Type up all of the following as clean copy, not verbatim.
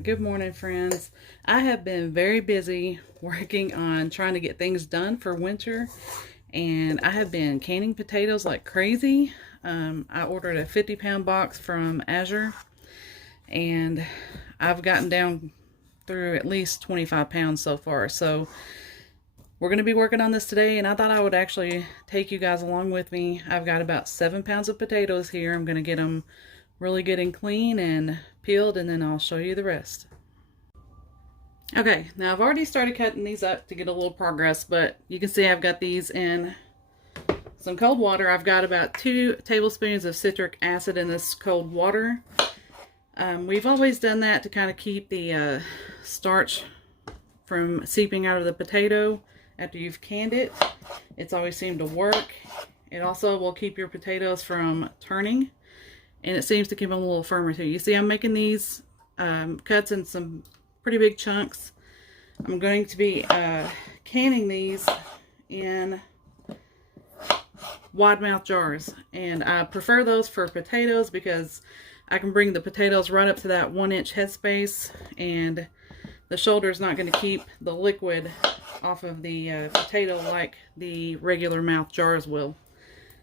Alright, good morning friends. I have been very busy working on trying to get things done for winter, and I have been canning potatoes like crazy. I ordered a 50-pound box from Azure, and I've gotten down through at least 25 pounds so far. So we're going to be working on this today, and I thought I would actually take you guys along with me. I've got about 7 pounds of potatoes here. I'm going to get them really good and clean and peeled, and then I'll show you the rest. Okay, now I've already started cutting these up to get a little progress, but you can see I've got these in some cold water. I've got about 2 tablespoons of citric acid in this cold water. We've always done that to kind of keep the starch from seeping out of the potato after you've canned it. It's always seemed to work. It also will keep your potatoes from turning, and it seems to keep them a little firmer too. You see I'm making these cuts in some pretty big chunks. I'm going to be canning these in wide mouth jars, and I prefer those for potatoes because I can bring the potatoes right up to that 1-inch headspace, and the shoulder is not going to keep the liquid off of the potato like the regular mouth jars will.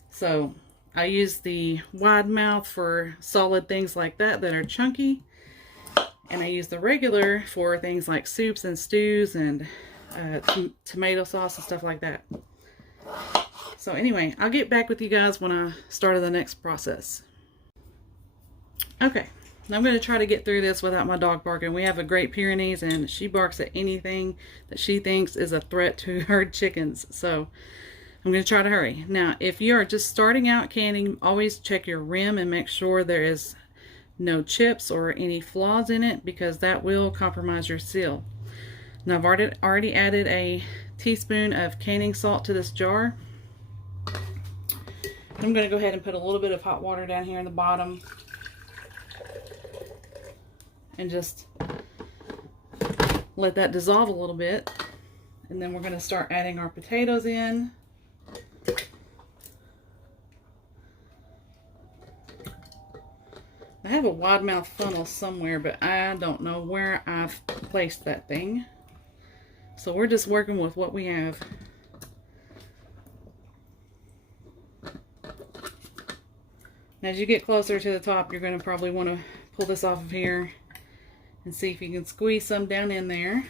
So I use the wide mouth for solid things like that are chunky, and I use the regular for things like soups and stews and tomato sauce and stuff like that. So anyway, I'll get back with you guys when I start the next process. Okay, I'm going to try to get through this without my dog barking. We have a Great Pyrenees, and she barks at anything that she thinks is a threat to her chickens. So I'm going to try to hurry. Now, if you are just starting out canning, always check your rim and make sure there is no chips or any flaws in it, because that will compromise your seal. Now, I've already added a teaspoon of canning salt to this jar. I'm going to go ahead and put a little bit of hot water down here in the bottom and just let that dissolve a little bit. And then we're going to start adding our potatoes in. I have a wide mouth funnel somewhere, but I don't know where I've placed that thing. So we're just working with what we have. As you get closer to the top, you're going to probably want to pull this off of here and see if you can squeeze some down in there.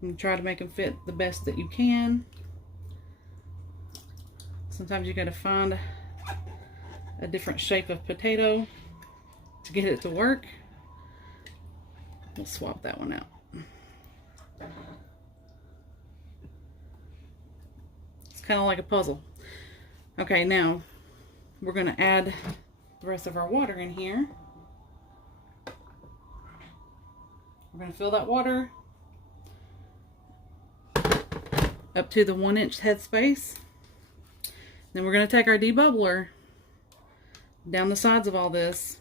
And try to make them fit the best that you can. Sometimes you got to find a different shape of potato to get it to work. We'll swap that one out. It's kind of like a puzzle. Okay, now we're going to add the rest of our water in here. We're going to fill that water up to the 1-inch headspace. Then we're going to take our debubbler down the sides of all this.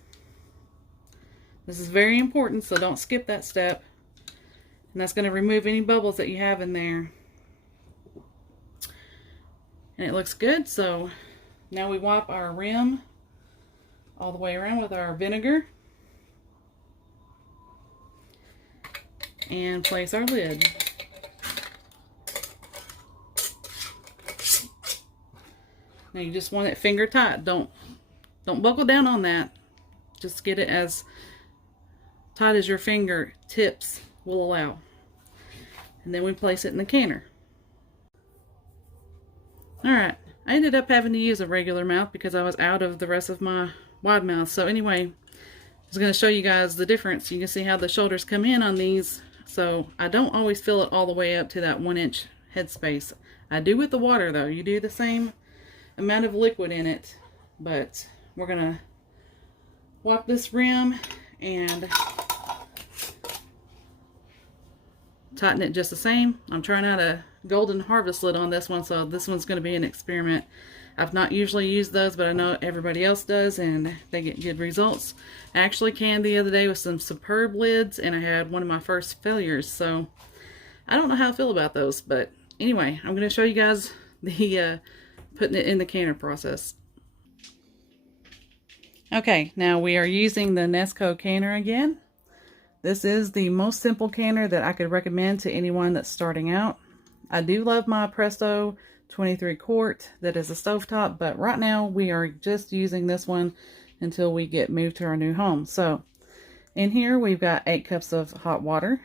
This is very important, so don't skip that step. And that's going to remove any bubbles that you have in there. And it looks good, so now we wipe our rim all the way around with our vinegar and place our lid. Now you just want it finger tight. Don't buckle down on that. Just get it as tight as your finger tips will allow. And then we place it in the canner. Alright, I ended up having to use a regular mouth because I was out of the rest of my wide mouth. So anyway, I was going to show you guys the difference. You can see how the shoulders come in on these. So I don't always fill it all the way up to that 1-inch headspace. I do with the water though. You do the same amount of liquid in it, but we're going to wipe this rim and tighten it just the same. I'm trying out a golden harvest lid on this one, so this one's going to be an experiment. I've not usually used those, but I know everybody else does, and they get good results. I actually canned the other day with some superb lids, and I had one of my first failures, so I don't know how I feel about those. But anyway, I'm going to show you guys the putting it in the canner process. Okay, now we are using the Nesco canner again. This is the most simple canner that I could recommend to anyone that's starting out. I do love my Presto 23 quart that is a stovetop, but right now we are just using this one until we get moved to our new home. So in here we've got 8 cups of hot water.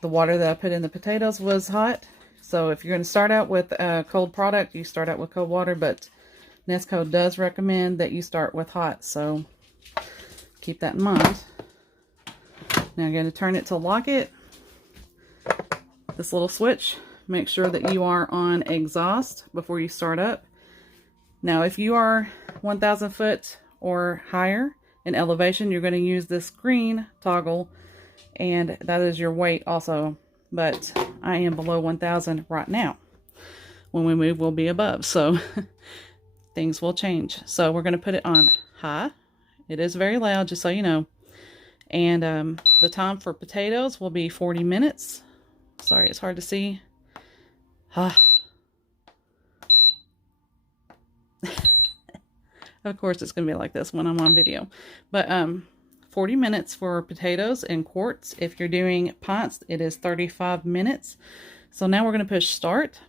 The water that I put in the potatoes was hot. So if you're going to start out with a cold product, you start out with cold water, but Nesco does recommend that you start with hot, so keep that in mind. Now I'm going to turn it to lock it. This little switch, make sure that you are on exhaust before you start up. Now if you are 1,000 foot or higher in elevation, you're going to use this green toggle, and that is your weight also, but I am below 1,000 right now. When we move, we'll be above, so things will change. So we're going to put it on high. It is very loud, just so you know. And the time for potatoes will be 40 minutes. Sorry, it's hard to see. Of course, it's going to be like this when I'm on video. But 40 minutes for potatoes in quarts. If you're doing pints, it is 35 minutes. So now we're going to push start.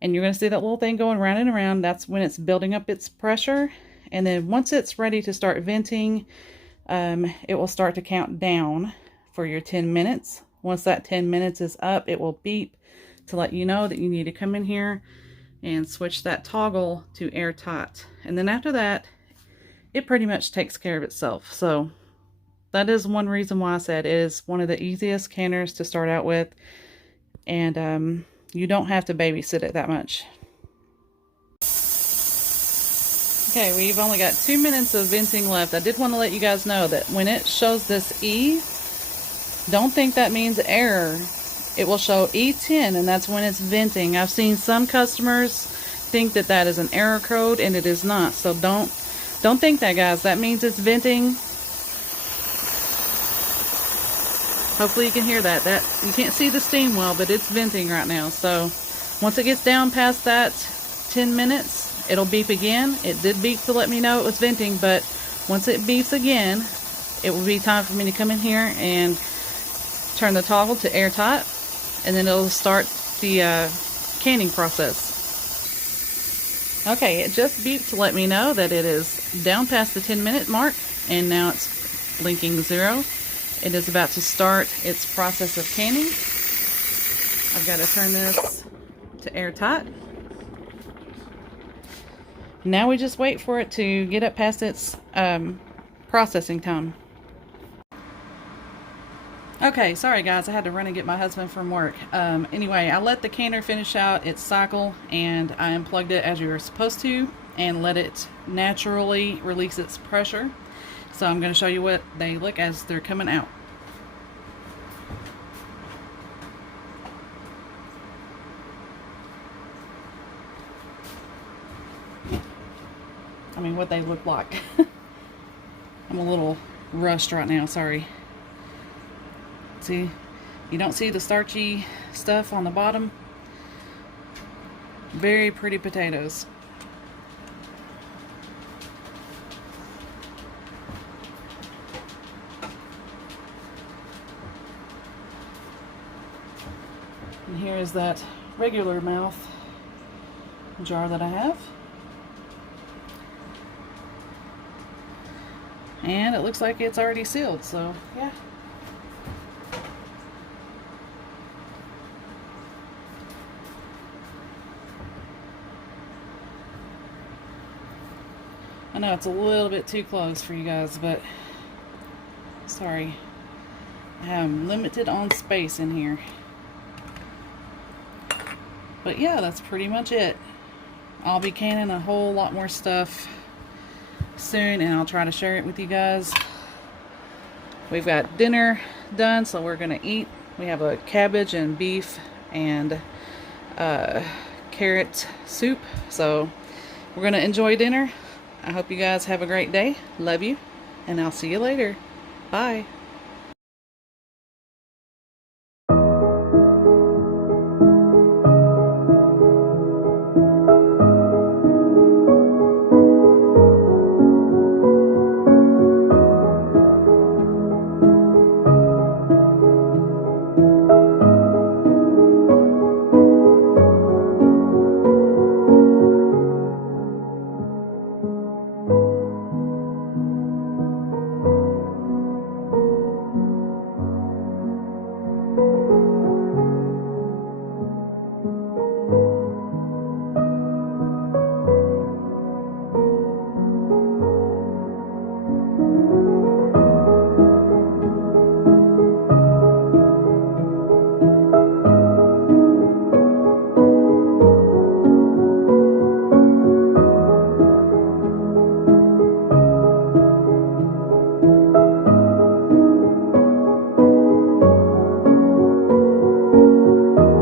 And you're going to see that little thing going round and around. That's when it's building up its pressure. And then once it's ready to start venting, it will start to count down for your 10 minutes. Once that 10 minutes is up, it will beep to let you know that you need to come in here and switch that toggle to airtight. And then after that, it pretty much takes care of itself. So that is one reason why I said it is one of the easiest canners to start out with. And you don't have to babysit it that much. Okay, we've only got 2 minutes of venting left. I did want to let you guys know that when it shows this E, don't think that means error. It will show E10, and that's when it's venting. I've seen some customers think that that is an error code, and it is not. So don't think that, guys. That means it's venting. Hopefully you can hear that. You can't see the steam well, but it's venting right now. So once it gets down past that 10 minutes, it'll beep again. It did beep to let me know it was venting, but once it beeps again, it will be time for me to come in here and turn the toggle to airtight, and then it'll start the canning process. Okay, it just beeped to let me know that it is down past the 10-minute mark, and now it's blinking 0. It is about to start its process of canning. I've got to turn this to airtight. Now we just wait for it to get up past its processing time. Okay, sorry guys, I had to run and get my husband from work. Anyway, I let the canner finish out its cycle, and I unplugged it as you were supposed to and let it naturally release its pressure. So I'm going to show you what they look as they're coming out. I mean, what they look like. I'm a little rushed right now, sorry. See, you don't see the starchy stuff on the bottom. Very pretty potatoes. And here is that regular mouth jar that I have. And it looks like it's already sealed, so yeah. I know it's a little bit too close for you guys, but sorry. I am limited on space in here. But yeah, that's pretty much it. I'll be canning a whole lot more stuff soon, and I'll try to share it with you guys. We've got dinner done, so we're gonna eat. We have a cabbage and beef and carrot soup, so we're gonna enjoy dinner. I hope you guys have a great day. Love you, and I'll see you later. Bye.